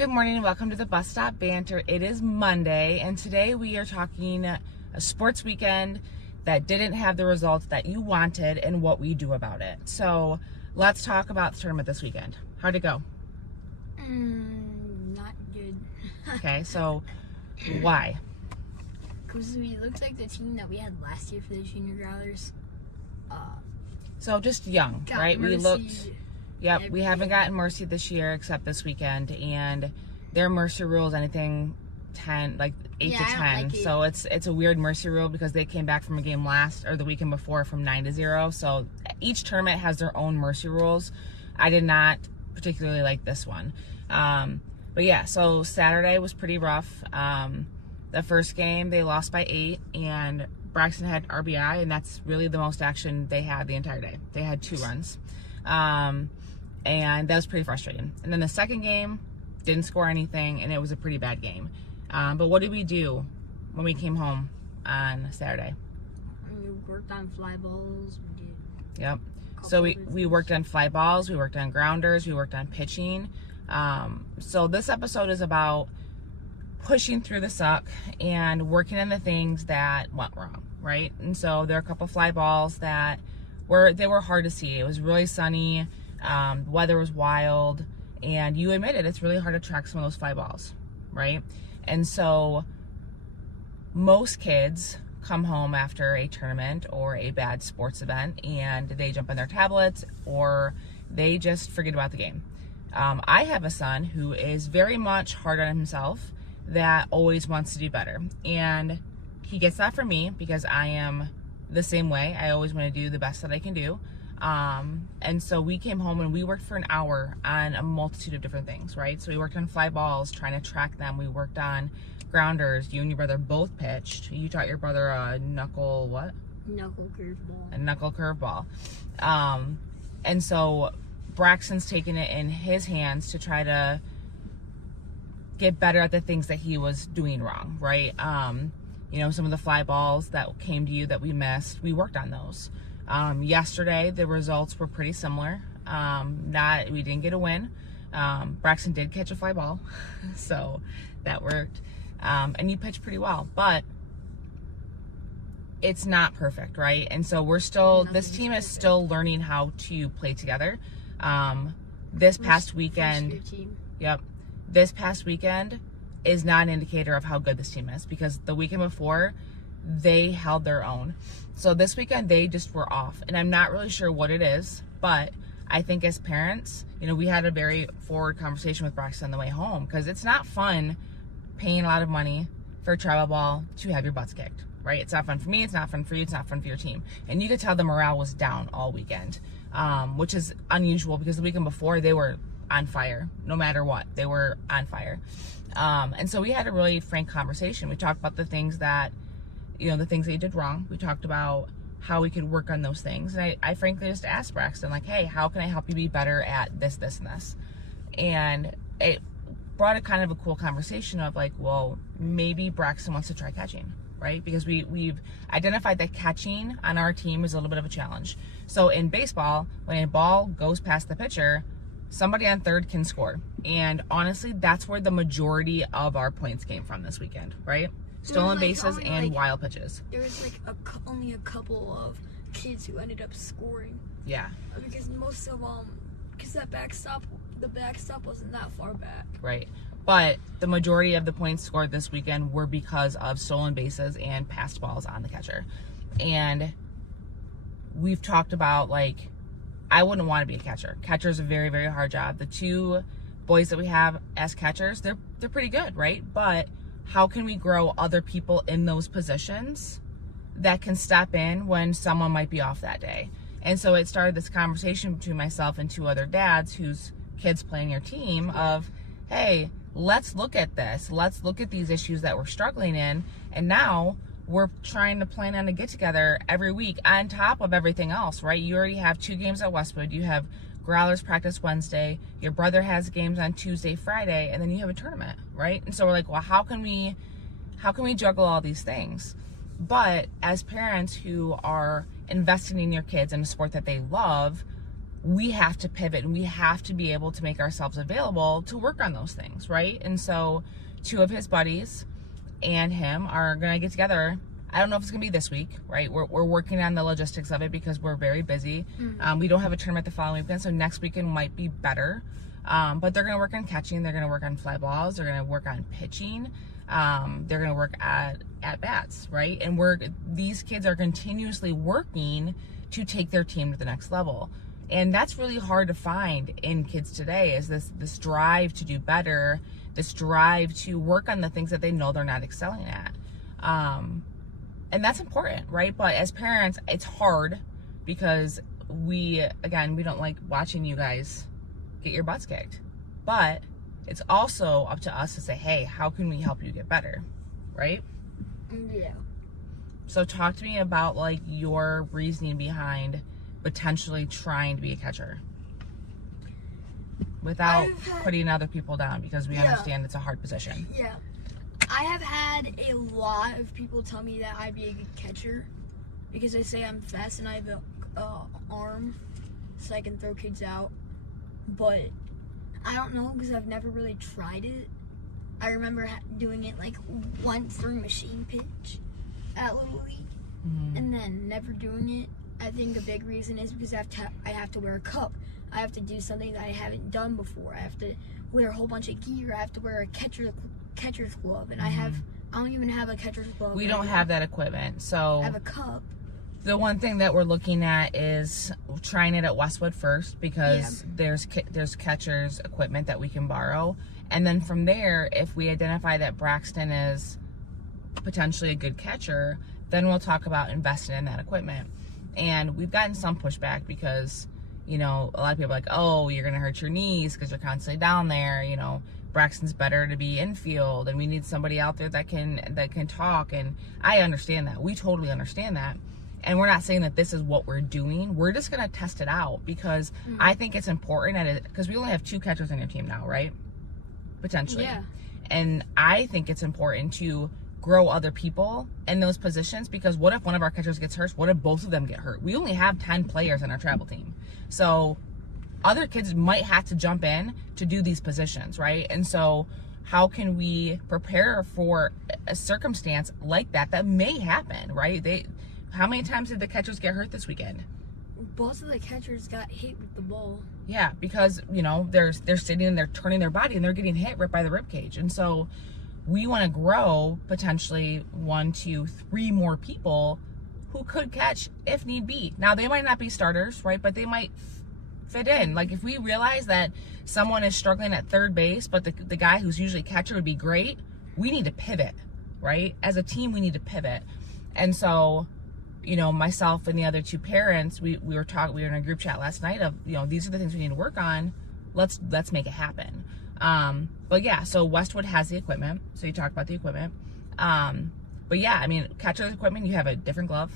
Good morning and welcome to the Bus Stop Banter. It is Monday and today we are talking a sports weekend that didn't have the results that you wanted and what we do about it. So let's talk about the tournament this weekend. How'd it go? Not good. Okay, so why? Because we looked like the team that we had last year for the junior growlers. So just young, right? Mercy. We looked... Yep, we haven't gotten Mercy this year except this weekend, and their Mercy rule is anything 10, like 8 to 10. Like so it's a weird Mercy rule because they came back from a game the weekend before from 9-0. So each tournament has their own Mercy rules. I did not particularly like this one. But yeah, so Saturday was pretty rough. The first game they lost by 8, and Braxton had RBI, and that's really the most action they had the entire day. They had 2 runs. And that was pretty frustrating. And then the second game, didn't score anything, and it was a pretty bad game. But what did we do when we came home on Saturday? We worked on fly balls. We did. Yep. So we worked on fly balls, we worked on grounders, we worked on pitching. So this episode is about pushing through the suck and working on the things that went wrong, right? And so there are a couple fly balls that were hard to see. It was really sunny. The weather was wild, and you admitted it's really hard to track some of those fly balls, right? And so most kids come home after a tournament or a bad sports event and they jump on their tablets or they just forget about the game. I have a son who is very much hard on himself, that always wants to do better, and he gets that from me because I am the same way. I always want to do the best that I can do. And so we came home and we worked for an hour on a multitude of different things, right? So we worked on fly balls, trying to track them. We worked on grounders. You and your brother both pitched. You taught your brother a knuckle what? Knuckle curveball. A knuckle curveball. And so Braxton's taking it in his hands to try to get better at the things that he was doing wrong, right? You know, some of the fly balls that came to you that we missed, we worked on those. Yesterday, the results were pretty similar. We didn't get a win. Braxton did catch a fly ball, so that worked. And you pitched pretty well, but it's not perfect, right? And so this team is still learning how to play together. This past weekend is not an indicator of how good this team is, because the weekend before, they held their own. So this weekend, they just were off. And I'm not really sure what it is, but I think as parents, you know, we had a very forward conversation with Braxton on the way home, because it's not fun paying a lot of money for a travel ball to have your butts kicked, right? It's not fun for me, it's not fun for you, it's not fun for your team. And you could tell the morale was down all weekend, which is unusual because the weekend before, they were on fire. No matter what, they were on fire. And so we had a really frank conversation. We talked about the things that they did wrong. We talked about how we could work on those things. And I frankly just asked Braxton, like, hey, how can I help you be better at this, this, and this? And it brought a kind of a cool conversation of like, well, maybe Braxton wants to try catching, right? Because we've identified that catching on our team is a little bit of a challenge. So in baseball, when a ball goes past the pitcher, somebody on third can score. And honestly, that's where the majority of our points came from this weekend, right? Stolen bases and wild pitches. There was like only a couple of kids who ended up scoring. Yeah. Because most of because the backstop wasn't that far back. Right. But the majority of the points scored this weekend were because of stolen bases and passed balls on the catcher. And we've talked about, like, I wouldn't want to be a catcher. Catcher's a very, very hard job. The 2 boys that we have as catchers, they're pretty good, right? But how can we grow other people in those positions that can step in when someone might be off that day? And so it started this conversation between myself and 2 other dads whose kids play in your team of, hey, let's look at this. Let's look at these issues that we're struggling in. And now we're trying to plan on a get together every week on top of everything else, right? You already have 2 games at Westwood. You have Growlers practice Wednesday. Your brother has games on Tuesday, Friday, and then you have a tournament, right? And so we're like, well, how can we juggle all these things? But as parents who are investing in your kids in a sport that they love, we have to pivot and we have to be able to make ourselves available to work on those things, right? And so 2 of his buddies and him are going to get together. I don't know if it's going to be this week, right? We're working on the logistics of it because we're very busy. We don't have a tournament the following weekend, so next weekend might be better. But they're going to work on catching. They're going to work on fly balls. They're going to work on pitching. They're going to work at bats, right? And these kids are continuously working to take their team to the next level. And that's really hard to find in kids today, is this drive to do better, this drive to work on the things that they know they're not excelling at. And that's important, right? But as parents, it's hard because we don't like watching you guys get your butts kicked. But it's also up to us to say, hey, how can we help you get better, right? Yeah. So talk to me about like your reasoning behind potentially trying to be a catcher without putting other people down, because we understand it's a hard position. Yeah. I have had a lot of people tell me that I'd be a good catcher because they say I'm fast and I have a arm so I can throw kids out. But I don't know because I've never really tried it. I remember doing it like once during machine pitch at Little League, and then never doing it. I think a big reason is because I have to wear a cup. I have to do something that I haven't done before. I have to wear a whole bunch of gear. I have to wear a catcher's glove, and I don't even have a catcher's glove. We don't have that equipment, so I have a cup. The one thing that we're looking at is trying it at Westwood first, because there's catcher's equipment that we can borrow, and then from there, if we identify that Braxton is potentially a good catcher, then we'll talk about investing in that equipment. And we've gotten some pushback because, you know, a lot of people are like, oh, you're gonna hurt your knees because you're constantly down there, you know, Braxton's better to be infield and we need somebody out there that can talk. And I understand that. We totally understand that. And we're not saying that this is what we're doing. We're just going to test it out because I think it's important because we only have 2 catchers on your team now, right? Potentially. Yeah. And I think it's important to grow other people in those positions, because what if one of our catchers gets hurt? What if both of them get hurt? We only have 10 players on our travel team. So other kids might have to jump in to do these positions, right? And so how can we prepare for a circumstance like that may happen, right? How many times did the catchers get hurt this weekend? Both of the catchers got hit with the ball. Yeah, because, you know, they're sitting and they're turning their body and they're getting hit right by the rib cage. And so we want to grow potentially 1, 2, 3 more people who could catch if need be. Now, they might not be starters, right? But they might fit in. Like if we realize that someone is struggling at third base, but the guy who's usually catcher would be great, we need to pivot, right? As a team, we need to pivot. And so, you know, myself and the other 2 parents, we were in a group chat last night of, you know, these are the things we need to work on. Let's make it happen. But yeah, so Westwood has the equipment. So you talk about the equipment. But yeah, I mean, catcher's equipment, you have a different glove,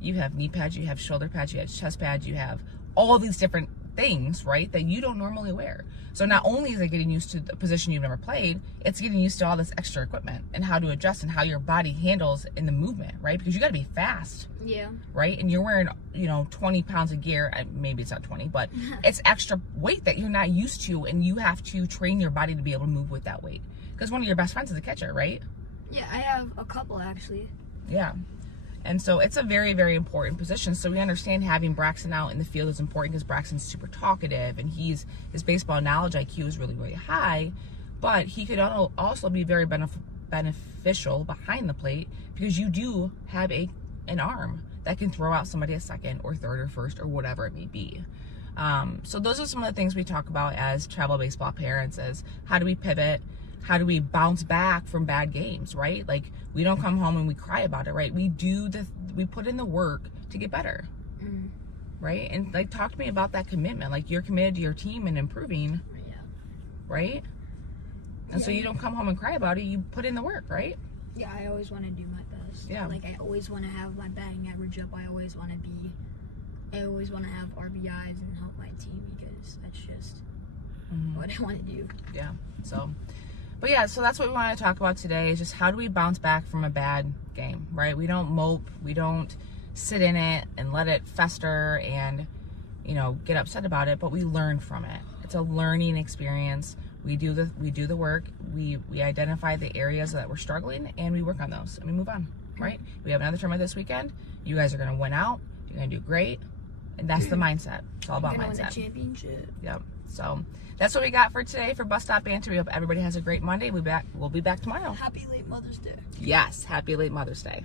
you have knee pads, you have shoulder pads, you have chest pads, you have all these different things, right, that you don't normally wear. So not only is it getting used to the position you've never played, it's getting used to all this extra equipment and how to adjust and how your body handles in the movement, right? Because you got to be fast. Yeah. Right? And you're wearing, you know, 20 pounds of gear. Maybe it's not 20, but it's extra weight that you're not used to, and you have to train your body to be able to move with that weight. Because one of your best friends is a catcher, right? Yeah, I have a couple actually. Yeah. And so it's a very, very important position. So we understand having Braxton out in the field is important because Braxton's super talkative and his baseball knowledge IQ is really, really high. But he could also be very beneficial behind the plate because you do have an arm that can throw out somebody at second or third or first or whatever it may be. So those are some of the things we talk about as travel baseball parents, is how do we pivot? How do we bounce back from bad games, right? Like, we don't come home and we cry about it, right? We put in the work to get better, right? And like, talk to me about that commitment. Like, you're committed to your team and improving, right? And so you don't come home and cry about it. You put in the work, right? Yeah, I always want to do my best. Yeah. Like, I always want to have my batting average up. I always want to have RBIs and help my team because that's just what I want to do. Yeah. So, but yeah, so that's what we want to talk about today, is just how do we bounce back from a bad game, right? We don't mope. We don't sit in it and let it fester and, get upset about it, but we learn from it. It's a learning experience. We do the work. We identify the areas that we're struggling, and we work on those, and we move on, right? We have another tournament this weekend. You guys are going to win out. You're going to do great, and that's the mindset. It's all about Gonna mindset. win a championship. Yep. So that's what we got for today for Bus Stop Banter. We hope everybody has a great Monday. We'll be back tomorrow. Happy late Mother's Day. Yes. Happy late Mother's Day.